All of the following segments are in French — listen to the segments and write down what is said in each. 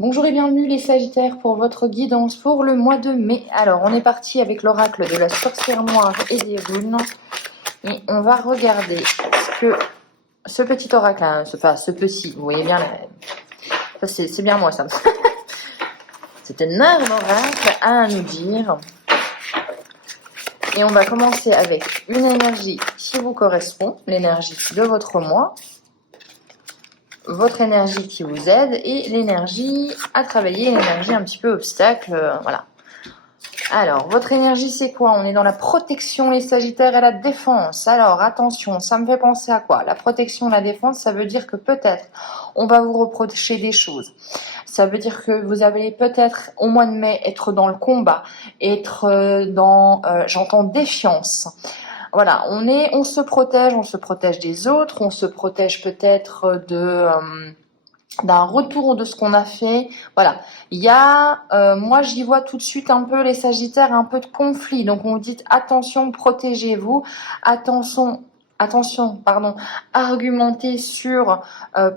Bonjour et bienvenue les Sagittaires pour votre guidance pour le mois de mai. Alors, on est parti avec l'oracle de la sorcière noire et des runes. Et on va regarder ce que ce petit oracle, ce petit, vous voyez bien, ça c'est bien moi ça. C'est un oracle à nous dire. Et on va commencer avec une énergie qui vous correspond, l'énergie de votre mois. Votre énergie qui vous aide et l'énergie à travailler, l'énergie un petit peu obstacle, voilà. Alors, votre énergie c'est quoi? On est dans la protection, les Sagittaires, et la défense. Alors, attention, ça me fait penser à quoi? La protection, la défense, ça veut dire que peut-être on va vous reprocher des choses. Ça veut dire que vous allez peut-être au mois de mai être dans le combat, être dans, j'entends défiance. Voilà, on se protège des autres, on se protège peut-être d'un retour de ce qu'on a fait. Voilà, il y a, moi j'y vois tout de suite un peu les Sagittaires, un peu de conflit. Donc on vous dit attention, protégez-vous, attention, argumentez sur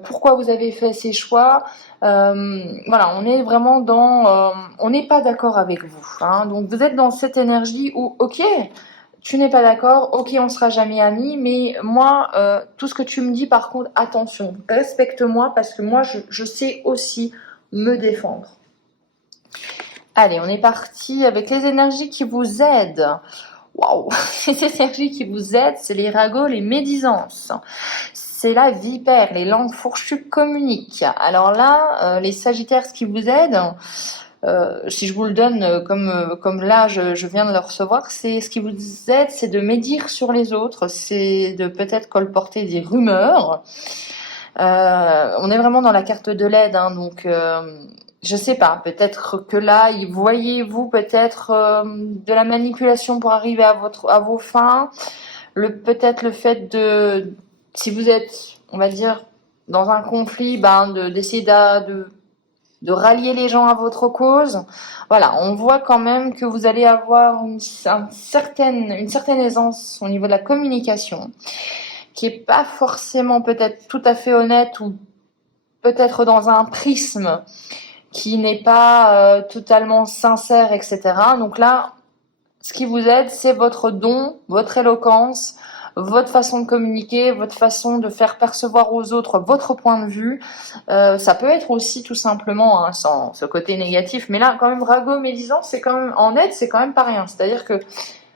pourquoi vous avez fait ces choix. Voilà, on est vraiment dans, on n'est pas d'accord avec vous. Hein, donc vous êtes dans cette énergie où, ok, tu n'es pas d'accord, ok, on sera jamais amis, mais moi, tout ce que tu me dis, par contre, attention, respecte-moi parce que moi, je sais aussi me défendre. Allez, on est parti avec les énergies qui vous aident. Waouh, les énergies qui vous aident, c'est les ragots, les médisances. C'est la vipère, les langues fourchues communiquent. Alors là, les Sagittaires, ce qui vous aide, si je vous le donne comme là je viens de le recevoir, c'est ce qui vous aide, c'est de médire sur les autres, c'est de peut-être colporter des rumeurs. On est vraiment dans la carte de l'aide, hein, donc je sais pas, peut-être que là, voyez-vous peut-être de la manipulation pour arriver à vos fins. Peut-être le fait de, si vous êtes, on va dire, dans un conflit, d'essayer de rallier les gens à votre cause. Voilà, on voit quand même que vous allez avoir une certaine aisance au niveau de la communication, qui est pas forcément peut-être tout à fait honnête ou peut-être dans un prisme qui n'est pas totalement sincère, etc. Donc là, ce qui vous aide, c'est votre don, votre éloquence, votre façon de communiquer, votre façon de faire percevoir aux autres votre point de vue. Ça peut être aussi tout simplement, hein, sans ce côté négatif, mais là, quand même, ragot médisant, c'est quand même, en aide, c'est quand même pas rien. C'est-à-dire que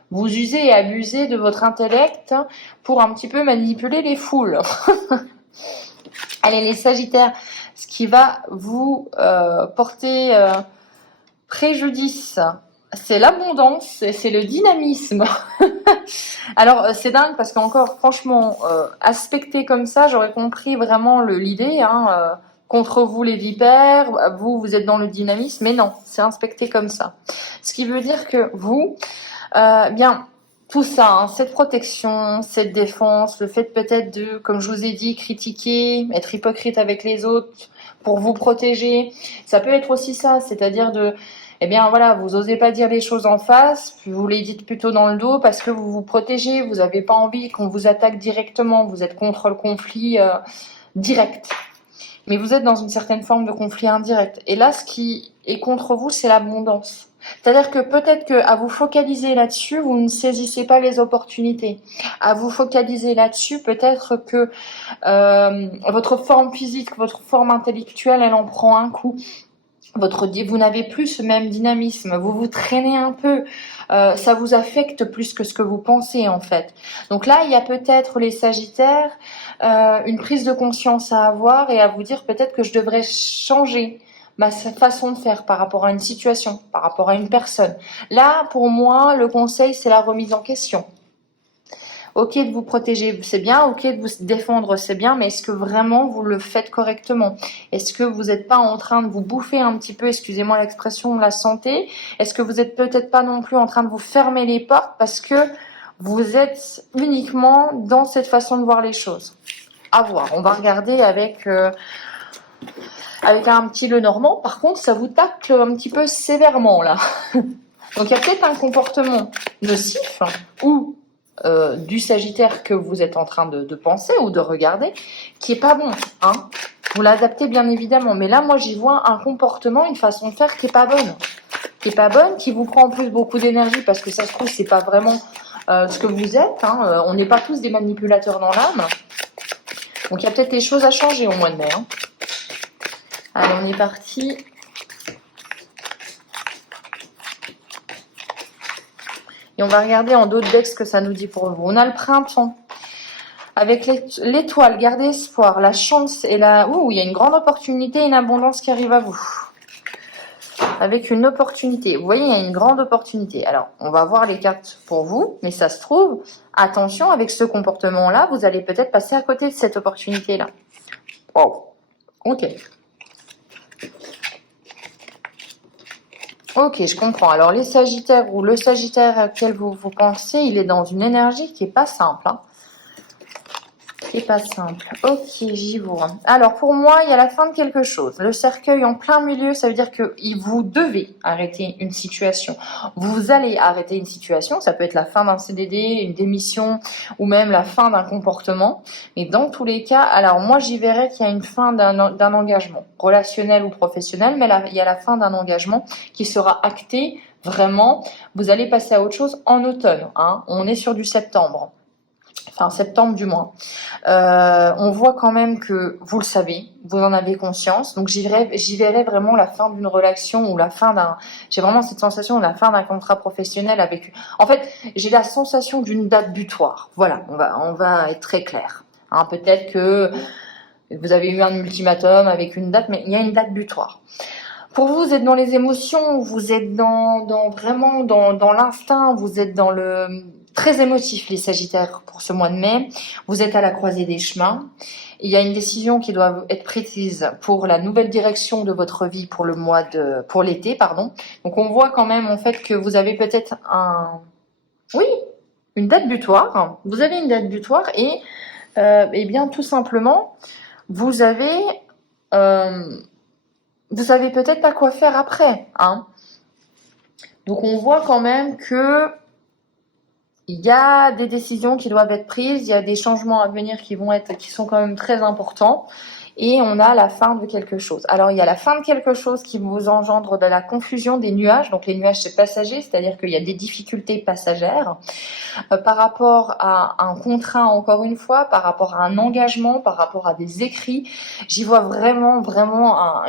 vous usez et abusez de votre intellect pour un petit peu manipuler les foules. Allez, les Sagittaires, ce qui va vous porter préjudice, c'est l'abondance, c'est le dynamisme. Alors, c'est dingue parce qu'encore, franchement, aspecté comme ça, j'aurais compris vraiment l'idée. Hein, contre vous, les vipères, vous êtes dans le dynamisme, mais non, c'est inspecté comme ça. Ce qui veut dire que vous, bien, tout ça, hein, cette protection, cette défense, le fait peut-être de, comme je vous ai dit, critiquer, être hypocrite avec les autres pour vous protéger, ça peut être aussi ça, c'est-à-dire de, eh bien voilà, vous osez pas dire les choses en face, vous les dites plutôt dans le dos parce que vous vous protégez, vous n'avez pas envie qu'on vous attaque directement, vous êtes contre le conflit direct. Mais vous êtes dans une certaine forme de conflit indirect. Et là, ce qui est contre vous, c'est l'abondance. C'est-à-dire que peut-être qu'à vous focaliser là-dessus, vous ne saisissez pas les opportunités. À vous focaliser là-dessus, peut-être que votre forme physique, votre forme intellectuelle, elle en prend un coup. Vous n'avez plus ce même dynamisme, vous vous traînez un peu, ça vous affecte plus que ce que vous pensez en fait. Donc là, il y a peut-être les Sagittaires, une prise de conscience à avoir et à vous dire peut-être que je devrais changer ma façon de faire par rapport à une situation, par rapport à une personne. Là, pour moi, le conseil, c'est la remise en question. Ok de vous protéger, c'est bien, ok de vous défendre, c'est bien, mais est-ce que vraiment vous le faites correctement? Est-ce que vous n'êtes pas en train de vous bouffer un petit peu, excusez-moi l'expression, la santé? Est-ce que vous n'êtes peut-être pas non plus en train de vous fermer les portes parce que vous êtes uniquement dans cette façon de voir les choses? À voir, on va regarder avec un petit Lenormand. Par contre, ça vous tacle un petit peu sévèrement là. Donc il y a peut-être un comportement nocif ou du Sagittaire que vous êtes en train de penser ou de regarder, qui est pas bon, hein. Vous l'adaptez bien évidemment. Mais là, moi, j'y vois un comportement, une façon de faire qui est pas bonne. Qui est pas bonne, qui vous prend en plus beaucoup d'énergie parce que ça se trouve, c'est pas vraiment ce que vous êtes. Hein. On n'est pas tous des manipulateurs dans l'âme. Donc, il y a peut-être des choses à changer au mois de mai. Hein. Allez, on est parti. Et on va regarder en dos de deck ce que ça nous dit pour vous. On a le printemps. Avec l'étoile, gardez espoir, la chance et la... Ouh, il y a une grande opportunité et une abondance qui arrive à vous. Avec une opportunité. Vous voyez, il y a une grande opportunité. Alors, on va voir les cartes pour vous, mais ça se trouve, attention, avec ce comportement-là, vous allez peut-être passer à côté de cette opportunité-là. Wow. Ok. Ok, je comprends. Alors, les Sagittaires ou le Sagittaire auquel vous pensez, il est dans une énergie qui n'est pas simple. Hein. C'est pas simple. Ok, j'y vois. Alors, pour moi, il y a la fin de quelque chose. Le cercueil en plein milieu, ça veut dire que vous devez arrêter une situation. Vous allez arrêter une situation. Ça peut être la fin d'un CDD, une démission ou même la fin d'un comportement. Mais dans tous les cas, alors moi, j'y verrais qu'il y a une fin d'un engagement, relationnel ou professionnel, mais là, il y a la fin d'un engagement qui sera acté vraiment. Vous allez passer à autre chose en automne. Hein. On est sur du septembre. Enfin, septembre du moins. On voit quand même que vous le savez, vous en avez conscience. Donc j'y verrai vraiment la fin d'une relation ou la fin d'un. J'ai vraiment cette sensation de la fin d'un contrat professionnel avec. En fait, j'ai la sensation d'une date butoir. Voilà, on va être très clair. Hein, peut-être que vous avez eu un ultimatum avec une date, mais il y a une date butoir. Pour vous, vous êtes dans les émotions, vous êtes vraiment dans l'instinct, vous êtes dans le très émotif, les Sagittaires, pour ce mois de mai. Vous êtes à la croisée des chemins. Il y a une décision qui doit être prise pour la nouvelle direction de votre vie pour l'été, pardon. Donc on voit quand même en fait que vous avez peut-être une date butoir. Vous avez une date butoir et eh bien tout simplement vous avez peut-être pas quoi faire après, hein. Donc on voit quand même que il y a des décisions qui doivent être prises, il y a des changements à venir qui sont quand même très importants, et on a la fin de quelque chose. Alors il y a la fin de quelque chose qui vous engendre de la confusion des nuages. Donc les nuages c'est passager, c'est-à-dire qu'il y a des difficultés passagères par rapport à un contrat, encore une fois, par rapport à un engagement, par rapport à des écrits. J'y vois vraiment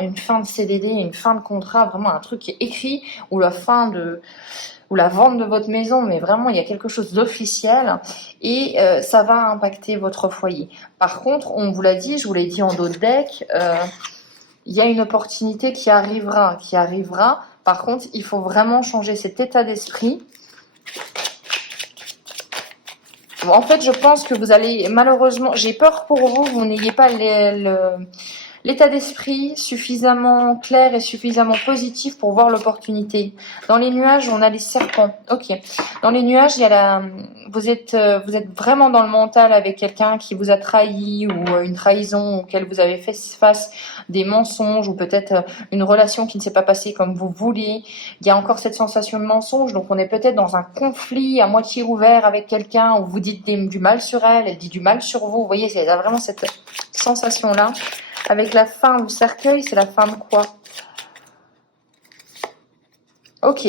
une fin de CDD, une fin de contrat, vraiment un truc qui est écrit, ou la vente de votre maison, mais vraiment il y a quelque chose d'officiel et ça va impacter votre foyer. Par contre, on vous l'a dit, je vous l'ai dit en dos de deck, il y a une opportunité qui arrivera. Par contre, il faut vraiment changer cet état d'esprit. Bon, en fait, je pense que vous allez, malheureusement, j'ai peur pour vous, vous n'ayez pas l'état d'esprit suffisamment clair et suffisamment positif pour voir l'opportunité. Dans les nuages, on a les serpents. Ok. Dans les nuages, il y a vous êtes vraiment dans le mental avec quelqu'un qui vous a trahi ou une trahison auquel vous avez fait face des mensonges ou peut-être une relation qui ne s'est pas passée comme vous vouliez. Il y a encore cette sensation de mensonge. Donc on est peut-être dans un conflit à moitié ouvert avec quelqu'un où vous dites du mal sur elle, elle dit du mal sur vous. Vous voyez, il y a vraiment cette sensation-là. Avec la fin du cercueil, c'est la fin de quoi? Ok.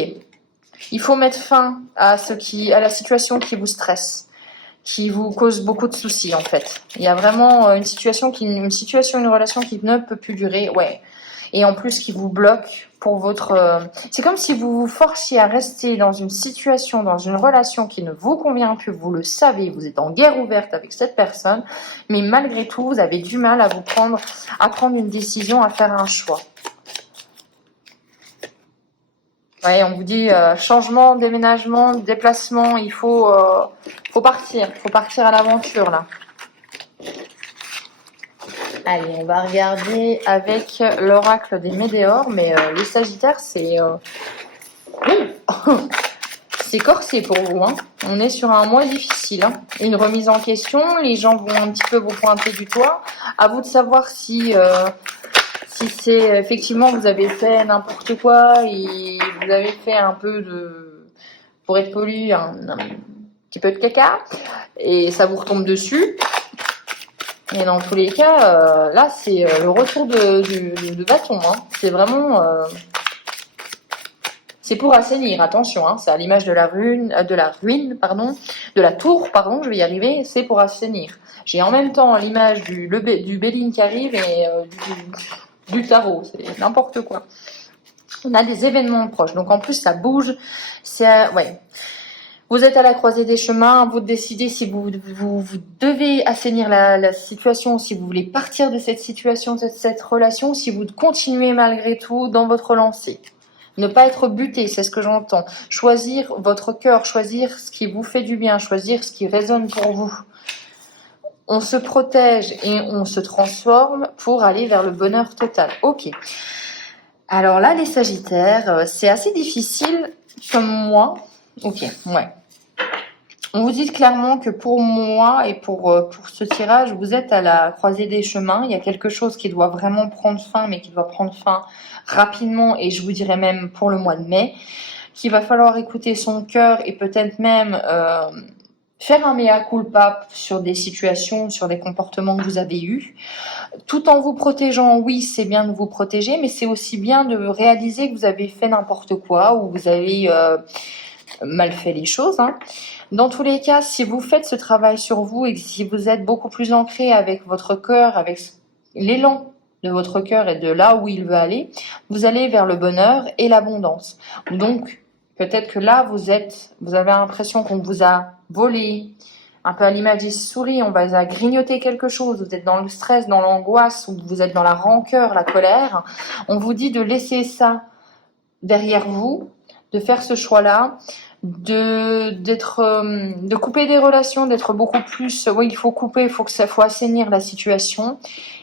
Il faut mettre fin à la situation qui vous stresse, qui vous cause beaucoup de soucis en fait. Il y a vraiment une relation qui ne peut plus durer, ouais. Et en plus qui vous bloque pour votre... C'est comme si vous vous forciez à rester dans une situation, dans une relation qui ne vous convient plus, vous le savez, vous êtes en guerre ouverte avec cette personne, mais malgré tout, vous avez du mal à prendre une décision, à faire un choix. Ouais, on vous dit changement, déménagement, déplacement, il faut partir à l'aventure là. Allez, on va regarder avec l'oracle des Médéors, mais le Sagittaire, c'est c'est corsé pour vous. Hein. On est sur un mois difficile. Hein. Une remise en question, les gens vont un petit peu vous pointer du doigt. À vous de savoir si c'est effectivement vous avez fait n'importe quoi et vous avez fait un peu pour être poli, un petit peu de caca, et ça vous retombe dessus. Et dans tous les cas, là, c'est le retour de bâton. Hein. C'est vraiment... c'est pour assainir, attention, hein, c'est à l'image de la ruine, pardon, de la tour, pardon, je vais y arriver, c'est pour assainir. J'ai en même temps l'image du Béline qui arrive et du tarot, c'est n'importe quoi. On a des événements proches, donc en plus ça bouge, ouais. Vous êtes à la croisée des chemins, vous décidez si vous devez assainir la situation, si vous voulez partir de cette situation, de cette relation, si vous continuez malgré tout dans votre lancée. Ne pas être buté, c'est ce que j'entends. Choisir votre cœur, choisir ce qui vous fait du bien, choisir ce qui résonne pour vous. On se protège et on se transforme pour aller vers le bonheur total. Ok. Alors là, les Sagittaires, c'est assez difficile comme moi. Ok, ouais. On vous dit clairement que pour moi et pour ce tirage, vous êtes à la croisée des chemins. Il y a quelque chose qui doit vraiment prendre fin, mais qui doit prendre fin rapidement, et je vous dirais même pour le mois de mai, qu'il va falloir écouter son cœur et peut-être même faire un mea culpa sur des situations, sur des comportements que vous avez eus, tout en vous protégeant. Oui, c'est bien de vous protéger, mais c'est aussi bien de réaliser que vous avez fait n'importe quoi ou vous avez mal fait les choses. Hein. Dans tous les cas, si vous faites ce travail sur vous et si vous êtes beaucoup plus ancré avec votre cœur, avec l'élan de votre cœur et de là où il veut aller, vous allez vers le bonheur et l'abondance. Donc, peut-être que là, vous avez l'impression qu'on vous a volé, un peu à l'image des souris, on va grignoter quelque chose, vous êtes dans le stress, dans l'angoisse, ou vous êtes dans la rancœur, la colère. On vous dit de laisser ça derrière vous, de faire ce choix-là, de couper des relations, d'être beaucoup plus... Oui, il faut couper, il faut assainir la situation.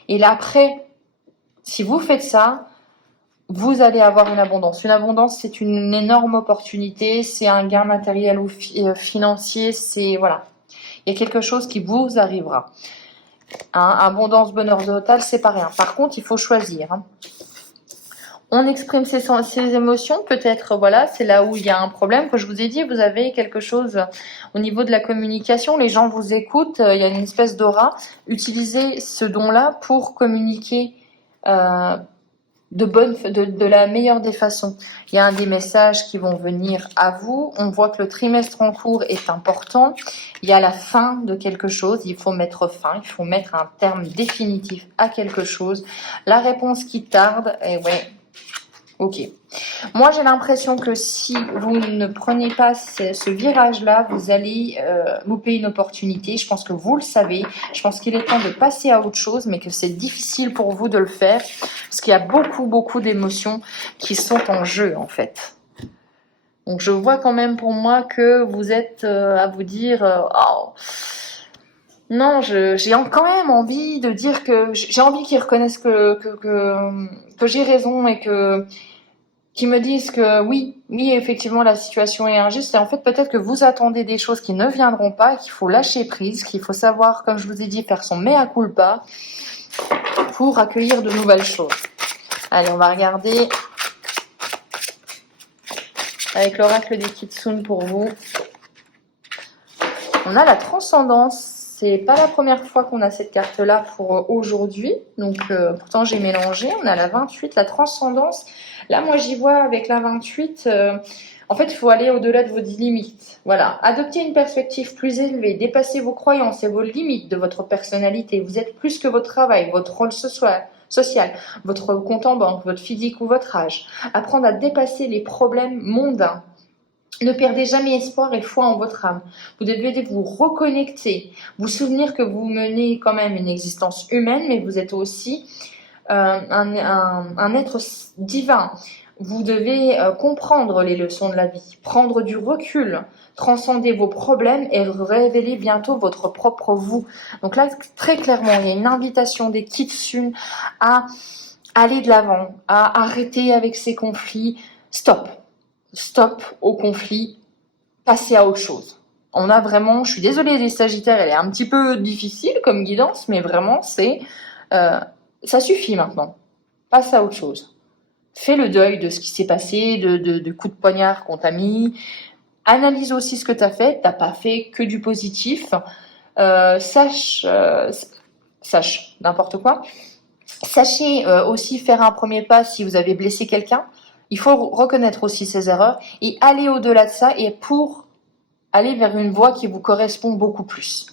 Et là, après, si vous faites ça, vous allez avoir une abondance. Une abondance, c'est une énorme opportunité, c'est un gain matériel ou financier, c'est... Voilà. Il y a quelque chose qui vous arrivera. Hein, abondance, bonheur total, c'est pas rien. Par contre, il faut choisir. Hein. On exprime ses émotions, peut-être, voilà, c'est là où il y a un problème. Que je vous ai dit, vous avez quelque chose au niveau de la communication, les gens vous écoutent, il y a une espèce d'aura. Utilisez ce don-là pour communiquer de la meilleure des façons. Il y a des messages qui vont venir à vous. On voit que le trimestre en cours est important. Il y a la fin de quelque chose. Il faut mettre fin. Il faut mettre un terme définitif à quelque chose. La réponse qui tarde, et ouais. Ok. Moi, j'ai l'impression que si vous ne prenez pas ce virage-là, vous allez louper une opportunité. Je pense que vous le savez. Je pense qu'il est temps de passer à autre chose, mais que c'est difficile pour vous de le faire parce qu'il y a beaucoup, beaucoup d'émotions qui sont en jeu, en fait. Donc, je vois quand même pour moi que vous êtes à vous dire oh, non, j'ai quand même envie de dire que j'ai envie qu'ils reconnaissent que j'ai raison et qui me disent que oui, effectivement, la situation est injuste. Et en fait, peut-être que vous attendez des choses qui ne viendront pas, qu'il faut lâcher prise, qu'il faut savoir, comme je vous ai dit, faire son mea culpa pour accueillir de nouvelles choses. Allez, on va regarder avec l'oracle des Kitsune pour vous. On a la transcendance. C'est pas la première fois qu'on a cette carte-là pour aujourd'hui. Donc, pourtant, j'ai mélangé. On a la 28, la transcendance. Là, moi, j'y vois avec la 28... en fait, il faut aller au-delà de vos limites. Voilà. Adopter une perspective plus élevée. Dépasser vos croyances et vos limites de votre personnalité. Vous êtes plus que votre travail, votre rôle social, votre compte en banque, votre physique ou votre âge. Apprendre à dépasser les problèmes mondains. Ne perdez jamais espoir et foi en votre âme. Vous devez vous reconnecter, vous souvenir que vous menez quand même une existence humaine, mais vous êtes aussi un être divin. Vous devez comprendre les leçons de la vie, prendre du recul, transcender vos problèmes et révéler bientôt votre propre vous. Donc là, très clairement, il y a une invitation des Kitsune à aller de l'avant, à arrêter avec ces conflits. Stop au conflit, passer à autre chose. On a vraiment, je suis désolée les Sagittaires, elle est un petit peu difficile comme guidance, mais vraiment c'est, ça suffit maintenant. Passe à autre chose. Fais le deuil de ce qui s'est passé, de coups de poignard qu'on t'a mis. Analyse aussi ce que t'as fait. T'as pas fait que du positif. Sache sache n'importe quoi. Sachez aussi faire un premier pas si vous avez blessé quelqu'un. Il faut reconnaître aussi ses erreurs et aller au-delà de ça et pour aller vers une voie qui vous correspond beaucoup plus.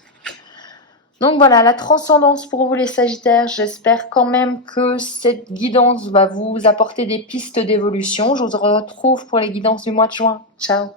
Donc voilà, la transcendance pour vous les Sagittaires, j'espère quand même que cette guidance va vous apporter des pistes d'évolution. Je vous retrouve pour les guidances du mois de juin. Ciao!